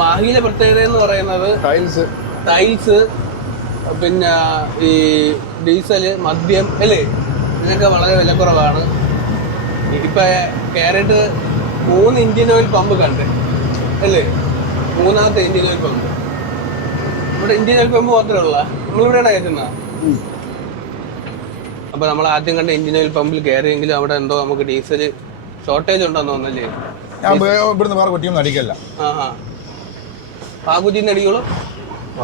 മാഹിയിലെ പ്രത്യേകത എന്ന് പറയുന്നത് ടൈൽസ് പിന്നെ ഈ ഡീസല് മദ്യം അല്ലേ, ഇതൊക്കെ വളരെ വിലക്കുറവാണ്. ഇപ്പൊ കയറിയിട്ട് 3 ഇന്ത്യൻ ഓയിൽ പമ്പ് കണ്ട് അല്ലേ, 3ാമത്തെ ഇന്ത്യൻ ഓയിൽ പമ്പ്. ഇവിടെ ഇന്ത്യൻ ഓയിൽ പമ്പ് മാത്രമേ ഉള്ള, നമ്മളിവിടെയാണ് കയറ്റുന്ന. അപ്പൊ നമ്മൾ ആദ്യം കണ്ട ഇന്ത്യൻ ഓയിൽ പമ്പിൽ കയറിയെങ്കിലും അവിടെ എന്തോ നമുക്ക് ഡീസൽ ഷോർട്ടേജ് ഉണ്ടെന്ന് തോന്നല്ലേ. അടിക്കല്ല. പാകുജിന്ന് അടിക്കുള്ളൂ.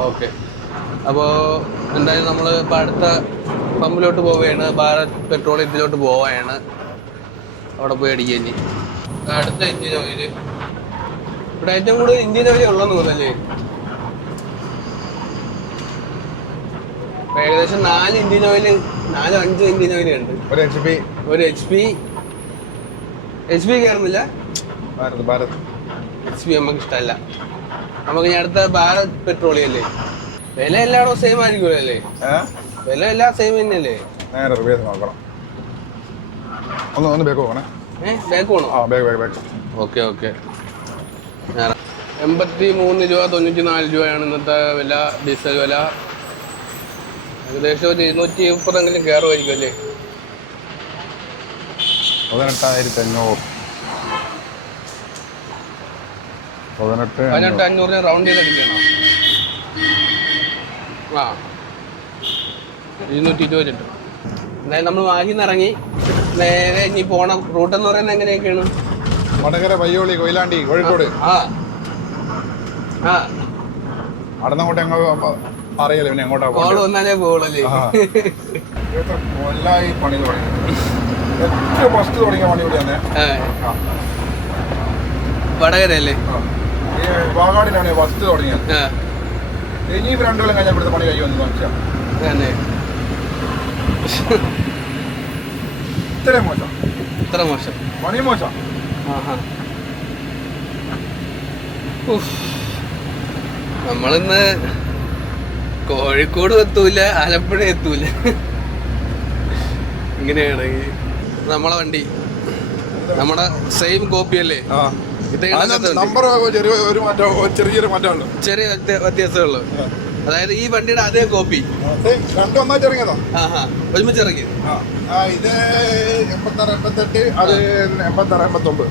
ഓക്കെ. അപ്പോൾ എന്തായാലും നമ്മൾ ഇപ്പം അടുത്ത പമ്പിലോട്ട് പോവുകയാണ്. ഭാരത് പെട്രോളിയത്തിലോട്ട് പോവുകയാണ്. അവിടെ പോയി അടിക്കുക. ഇനി അടുത്ത ഇന്ത്യൻ ഓയിൽ. ഇവിടെ ഏറ്റവും കൂടുതൽ ഇന്ത്യൻ ഓയിൽ ഉള്ളതെന്ന് തോന്നല്ലേ. ഏകദേശം 4 ഇന്ത്യൻ ഓയിൽ, 4-5 ഇന്ത്യൻ ഓയിൽ ഉണ്ട്. ഒരു എച്ച് പി കയറുന്നില്ല. എച്ച് പി നമുക്ക് ഇഷ്ടമല്ല. നമുക്ക് ഇനി അടുത്ത ഭാരത് പെട്രോളിയം അല്ലേ. വില എല്ലായിടവും സെയിം ആയിരിക്കുമല്ലോ അല്ലേ. വില എല്ലാം സെയിം തന്നെയല്ലേ. ബാക്ക് വേണോ? ഓക്കെ. 83 രൂപ 94 രൂപയാണ് ഇന്നത്തെ വില. ഡീസൽ വില ഏകദേശം ഒരു 230 കയറുമായിരിക്കും അല്ലേ. 18,500 റൗണ്ട് ചെയ്ത് അടിക്കണം. 220 കിട്ടും. എന്തായാലും നമ്മൾ മാഹിന്ന് ഇറങ്ങി നേരെ ഇനി പോണ റൂട്ട് എന്ന് പറയുന്നത് എങ്ങനെയൊക്കെയാണ്? വടകര, പയ്യോളി, കൊയിലാണ്ടി, കോഴിക്കോട്. അടന്നങ്ങോട്ട് അറിയില്ല. പിന്നെ എങ്ങോട്ടാ കോള് വന്നാലേ പോകുള്ളൂ. പണി തുടങ്ങി. ഏറ്റവും ഫസ്റ്റ് തുടങ്ങിയ പണി ഇവിടെ തന്നെ വടകര അല്ലേ. ഈ വാഗാടിനാണ് ഫസ്റ്റ് തുടങ്ങിയത്. ഇനി 2 കൊല്ലം കഴിഞ്ഞാൽ ഇവിടുത്തെ പണി കഴിയുമെന്ന് വെച്ചാൽ ഇത്ര മോശം പണി മോശം. നമ്മളിന്ന് കോഴിക്കോട് എത്തൂല, ആലപ്പുഴ എത്തൂല. ഇങ്ങനെയാണെങ്കിൽ നമ്മളെ വണ്ടി നമ്മുടെ സെയിം കോപ്പി അല്ലേ. ചെറിയ വ്യത്യാസമുള്ളൂ. അതായത് ഈ വണ്ടിയുടെ അതേ കോപ്പി ഒരുമിച്ച് ഇറങ്ങി. ഇത് 86, 88, അത് 86, 89.